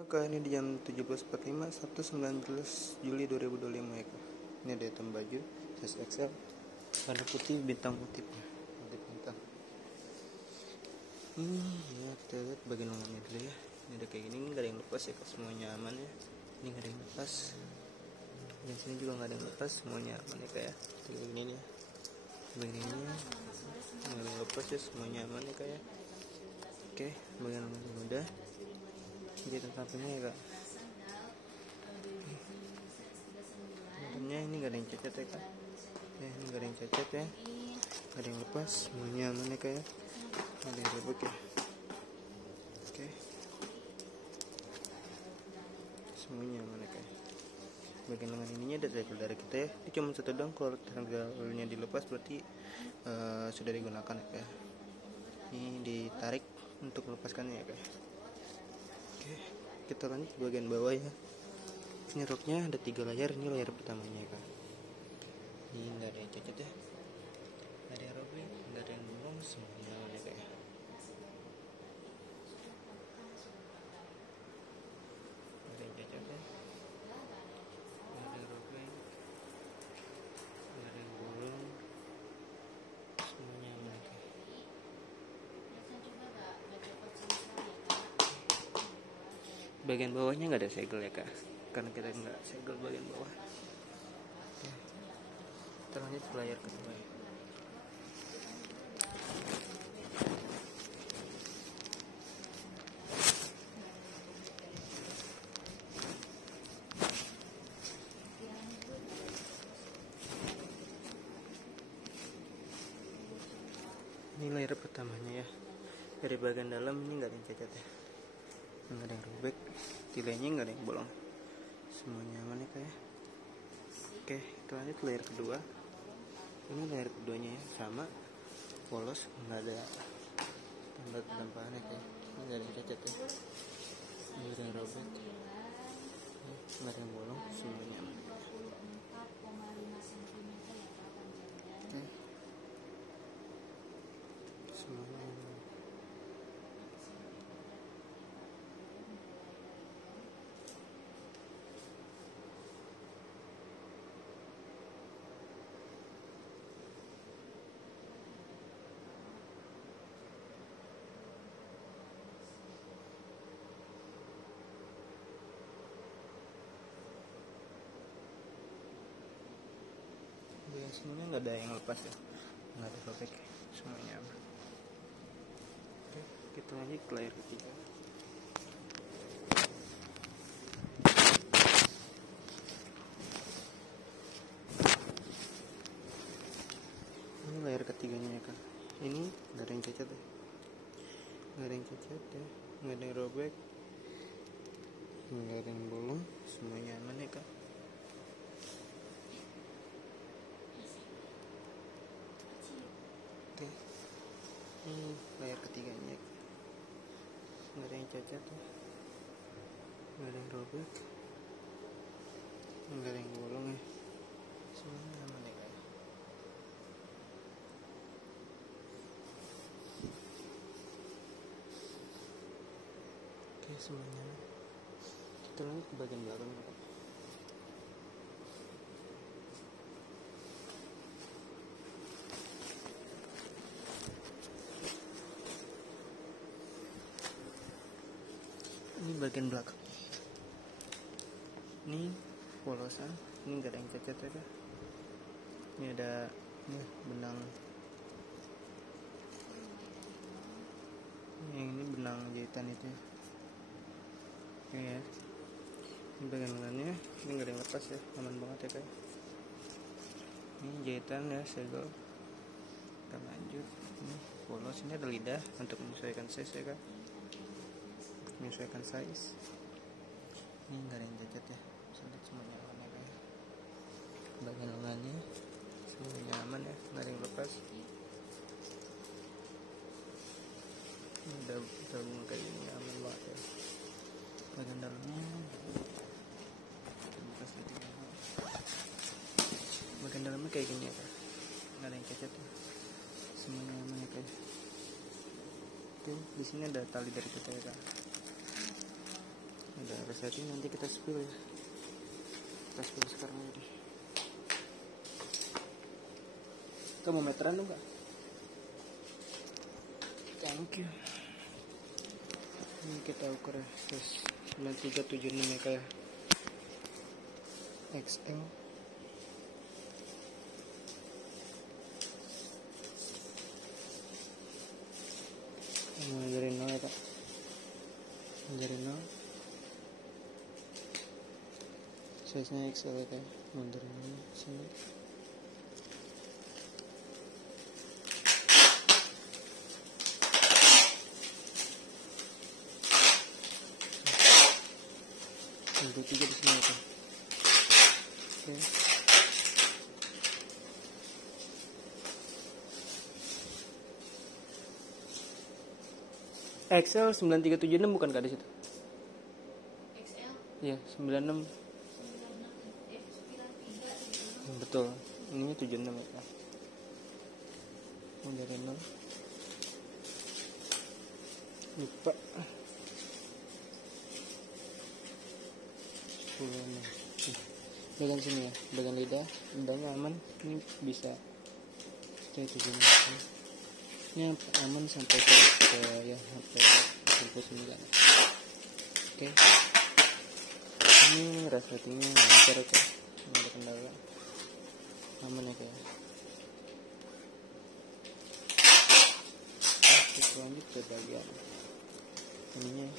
Oke, ini di jam 17.45 Sabtu 19 Juli 2025 ya Kak. Ini ada item baju size XL warna putih bintang motifnya. Motif bintang. Ya kita lihat bagian lengannya dulu ya. Ini ada kayak gini, nggak ada yang lepas ya Kak, semuanya aman ya. Ini nggak ada yang lepas. Dan sini juga nggak ada yang lepas, semuanya aman ya Kak ya. Kayak gini nih. Bagian ini nggak ada yang lepas ya, semuanya aman ya Kak ya. Oke, bagian lengannya udah. Jahitan sampingnya ya Kak. Ini nggak ada yang cacat ya Kak. Ya, ini nggak ada yang cacat ya. Nggak ada yang lepas, semuanya aman ya Kak ya. Nggak ada yang robek ya. Oke. Semuanya aman ya Kak. Bagian lengan ininya ada segel dari kita ya. Ini cuma satu doang, kalau segelnya dilepas berarti sudah digunakan ya Kak. Ini ditarik untuk melepaskannya ya Kak. Oke, kita lanjut ke bagian bawah ya. Ini roknya ada 3 layar, ini layar pertamanya Kak. Ini nggak ada yang cacat ya, nggak ada yang robek, nggak ada yang bolong, semuanya aman ya Kak. Nggak ada yang cacat ya, nggak ada yang robek, nggak ada yang bolong, semuanya aman ya Kak. Bagian bawahnya nggak ada segel ya Kak, karena kita nggak segel bagian bawah. Oke. Kita lanjut ke layar kedua ya. Ini layar pertamanya ya. Dari bagian dalam ini nggak ada yang cacat ya, nggak ada yang robek, tilainya nggak ada yang bolong, semuanya aman ya Kak ya. Oke, kita lanjut layar kedua. Ini layar keduanya ya, sama polos, nggak ada tambah-tambahan ya Kak. Ini nggak ada yang cacat ya, nggak ada yang robek, nggak ada yang bolong, semuanya aman. Oke, semuanya aman. Ya, semuanya nggak ada yang lepas ya, nggak ada robek, semuanya aman. Oke, kita lanjut ke layar ketiga. Ini layar ketiganya ya Kak. Ini nggak ada yang cacat ya, nggak ada yang cacat ya, nggak ada yang robek, nggak ada yang bolong, semuanya aman ya Kak. Oke, ini layar ketiganya, nggak ada yang cacat ya, nggak ada yang robek, nggak ada yang bolong ya, semuanya aman ya Kak. Oke, semuanya. Kita lanjut ke bagian belakang ya Kak. Ini bagian belakang. Ini polosan, ini nggak ada yang cacat ya Kak. Ini ada benang. Ini benang jahitan itu ya. Oke ya. Ini bagian lengannya, ini nggak ada yang lepas ya, aman banget ya Kak. Ini jahitan ya, segel. Kita lanjut. Ini polos, ini ada lidah untuk menyesuaikan size ya Kak. Menyesuaikan size. Ini nggak ada yang cacat ya, lihat semuanya aman ya Kak. Bagian lengannya semuanya aman ya, nggak ada yang lepas. Ini udah tabung kayak gini, aman banget ya. Bagian dalamnya bagian dalamnya kayak gini ya Kak, nggak ada yang cacat ya, semuanya aman ya Kak. Oke, di sini ada tali dari kita ya Kak. Ada resleting, nanti kita spill ya. Kita spill sekarang aja. Kamu meteran dong Kak? Thank you. Ini kita ukur ya, 9376 ya Kak ya. XM. Mulai dari 0 ya Kak. Dari 0. Size nya XL ya Kak. Mulai dari 0 sini. Untuk 3 di sini ya Kak. Oke. XL 9376 bukan Kak di situ? XL? Iya, 96. Betul. Ini 76 ya Kak. Dari 0. Lupa. 10. Bagian sini ya, bagian lidahnya aman. Ini bisa saya 76. Ini aman sampai ke ya sampai 29. Oke. Ini resletingnya lancar kok, nggak ada kendala, aman ya kayak. Kita lanjut ke bagian ininya,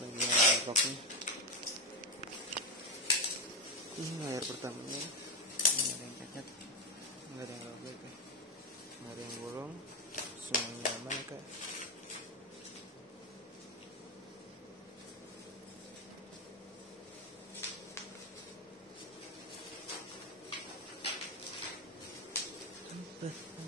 bagian roknya. Ini layar pertamanya, nggak ada yang cacat, nggak ada yang robek ya, nggak ada yang bolong, semuanya aman ya kak.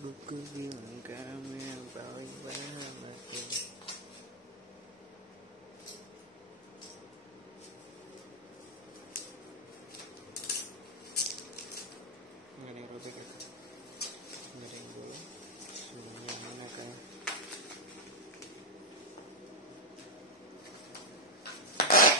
Buku bilang kamu yang paling bahagia. Nggak ada yang robek ya, nggak ada yang bolong, semuanya mana kan.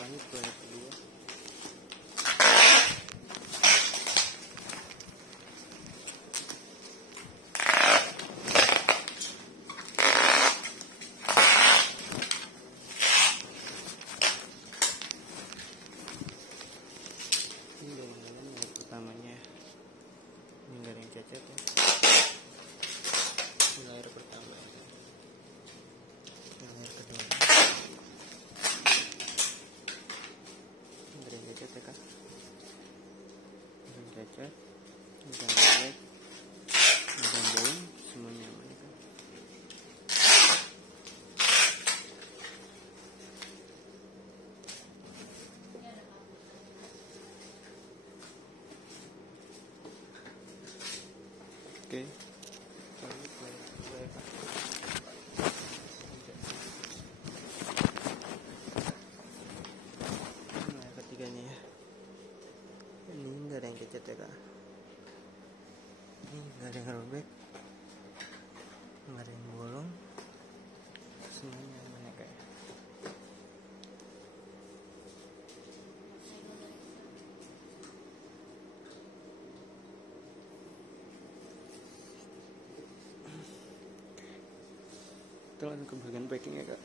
Lanjut ke yang kedua. Ini dari dalam layar pertamanya, ini nggak ada yang cacat ya. Ini layar pertama, ini layar kedua, ini nggak ada yang cacat ya kak, nggak ada yang cacat, nggak ada yang robek, nggak ada yang bolong, semuanya aman ya kak. Oke, lanjut ke layar kedua ya kak. Ini layar ketiganya ya. Ini nggak ada yang cacat ya kak. Ini nggak ada yang robek, nggak ada yang bolong, semuanya aman ya kak. Kita langsung ke bagian packing ya kak.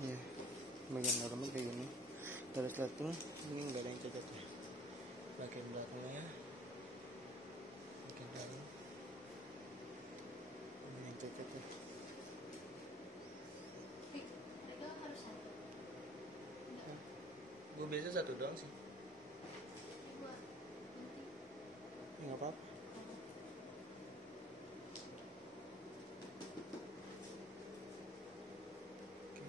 Ya, bagian dalamnya kayak gini. Dari resleting ini nggak ada yang cacat ya. Bagian belakangnya, bagian dalam ini yang cacat ya. Mereka harus satu. Gue biasa satu doang sih. Dua. Nanti. Nggak apa-apa. Oke.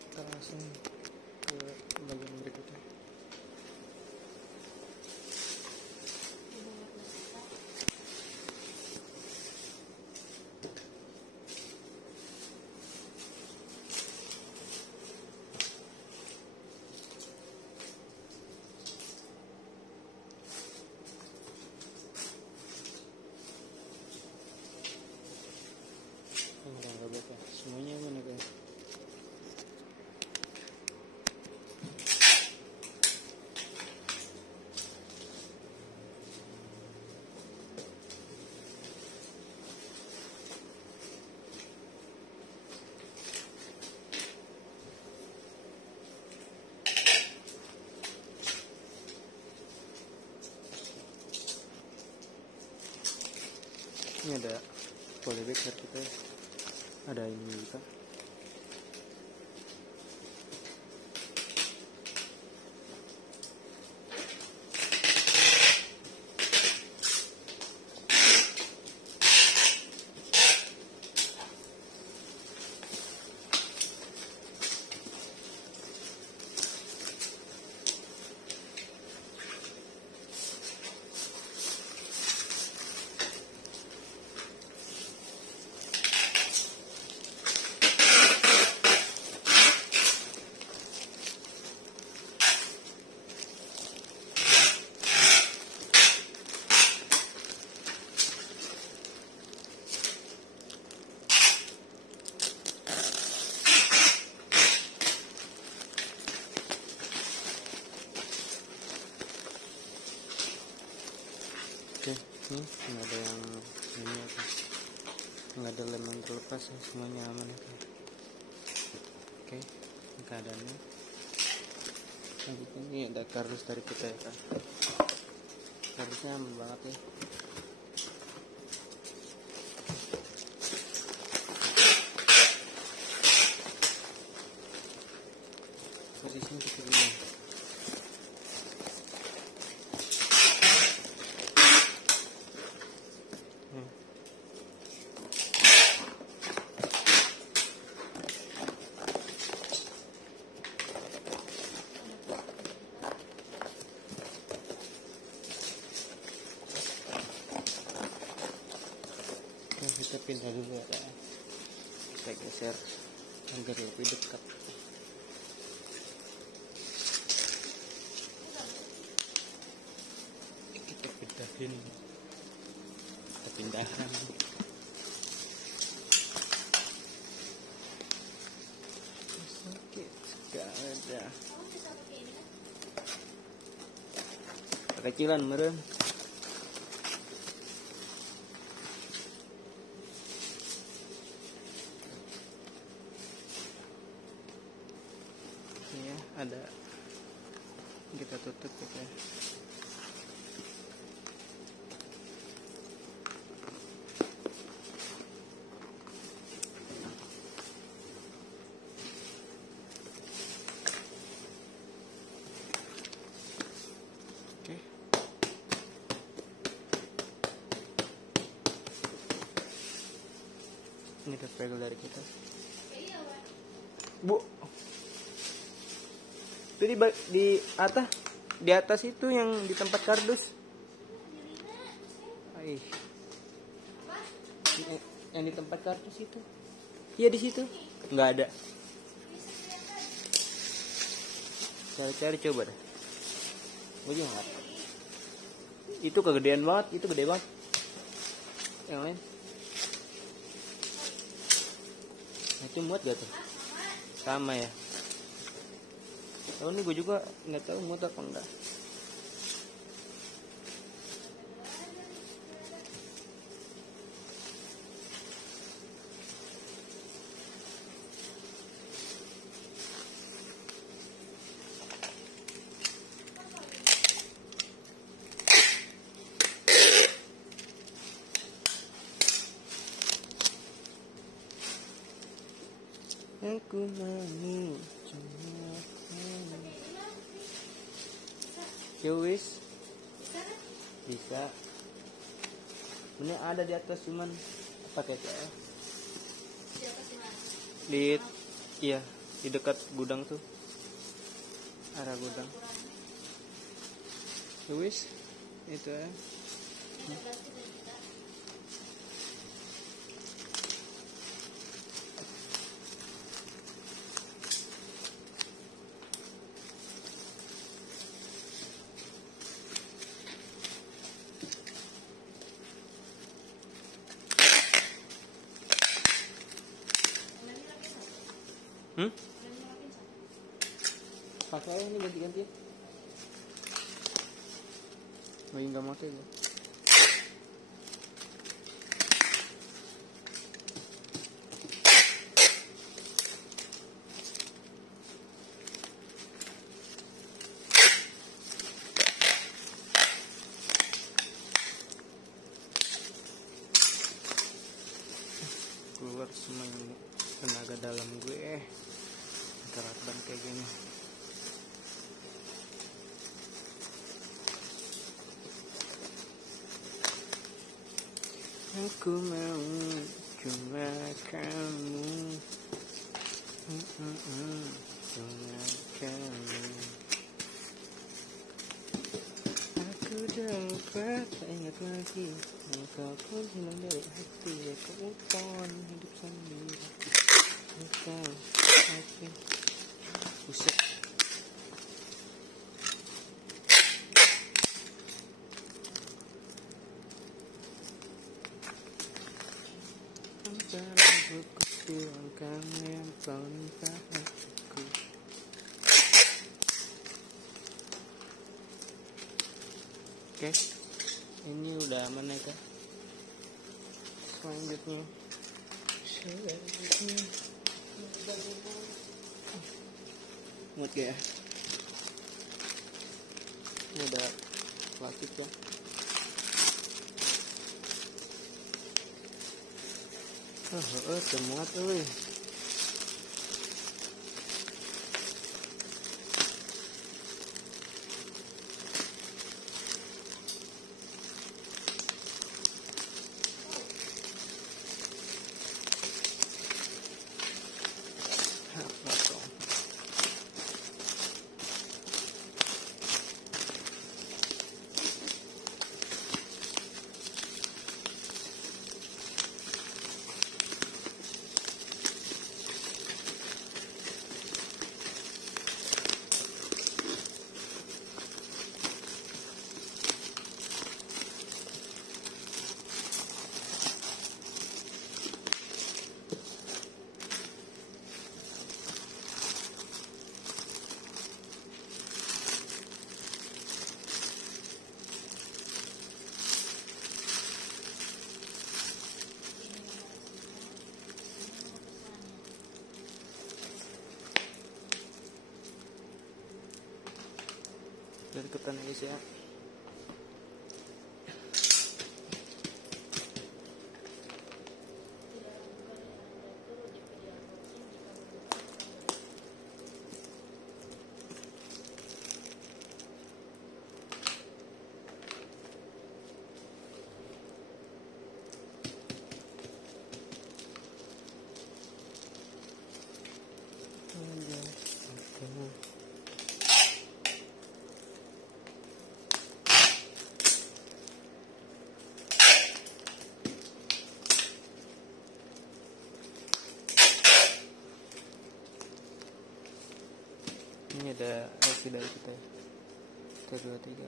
Kita langsung ke bagian berikutnya. semuanya aman ya guys. Ini ada polybag kita, ada ini juga. Oke, ini nggak ada yang ini apa, nggak ada lem yang terlepas ya, semuanya aman ya. Oke, ini keadaannya. Lanjutnya ini ada kardus dari kita ya kan. Kardusnya aman banget ya. Posisinya seperti ini. Kita pindah dulu ya, kita geser agar lebih dekat. Kita pindahin, kita pindahkan. Sakit sekali ada. Kecilan meren. Ya, ada, kita tutup ya. Oke. Ini dapel dari kita, Bu. Itu di atas itu yang di tempat kardus. Yang di tempat kardus itu. Iya di situ. Nggak ada. Cari-cari coba deh. Gue juga nggak. Itu kegedean banget, itu gede banget. Yang lain. Nah, itu muat gak tuh? Sama ya. Oh, ini gue juga nggak tahu muat apa enggak. Aku mau cuma wis bisa. Ini ada di atas cuman pakai CL. Di iya, di dekat gudang tuh. Arah gudang. Wis itu ya. Remnya Robinson. Pakai aja ini ganti-ganti. Lagi nggak mau ya. Keluar semua tenaga dalam gue kerakban kayak gini. Aku mau cuma kamu, cuma kamu. Aku dapat tak ingat lagi, engkau pun hilang dari hati. Aku uton hidup sendiri. Engkau hati. Buset. Antara buku bilang kamu yang paling aku. Oke, ini udah aman ya kak. Selanjutnya muat gak ya? Ini udah plastik ya. Muat tuh. Dari ketan guys ya. Ini ada LP dari kita. 1, 2, 3.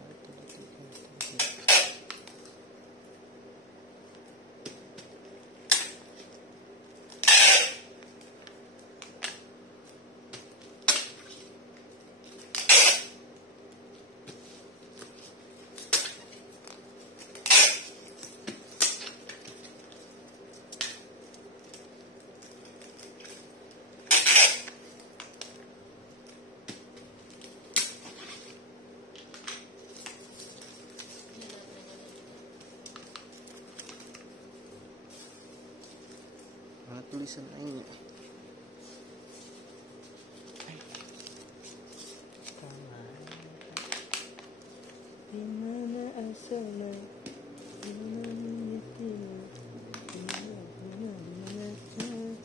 Mana tulisan lainnya? Dimana asalnya? Dimana niatnya? Dimana caranya?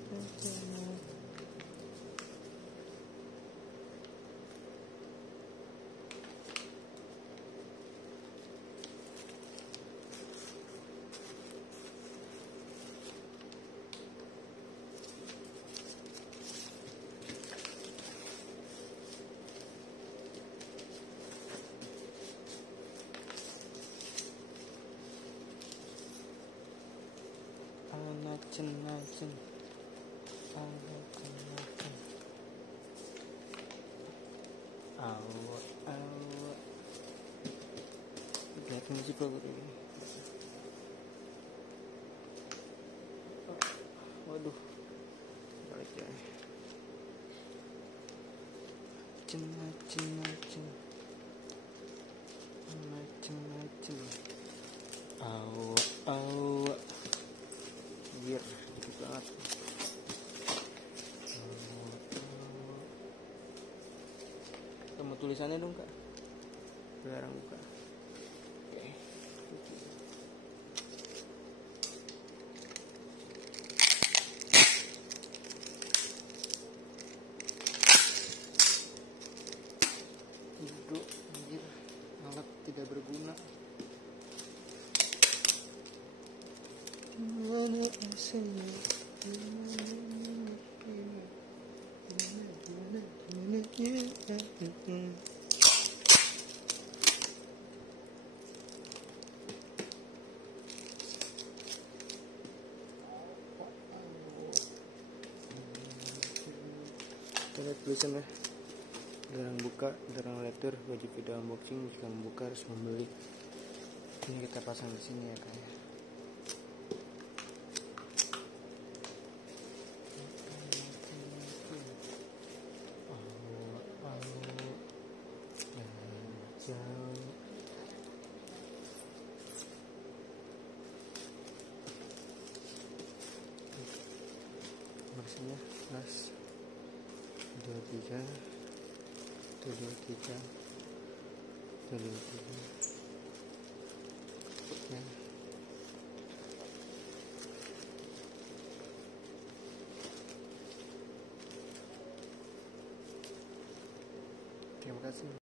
Anak cenacen. Awak. Kelihatan sih kalau ini. Waduh, balik ya. Macem. Awak. Biar dikit banget. Kamu tulisannya dong kak. Dilarang buka. Oke. Duduk, anjir, alat tidak berguna. Dimana asanya? Kita lihat tulisannya. Dilarang buka, dilarang letter, wajib video unboxing, jika membuka harus membeli. Ini kita pasang di sini ya kayak. Nomornya plus 23 ya. Terima kasih.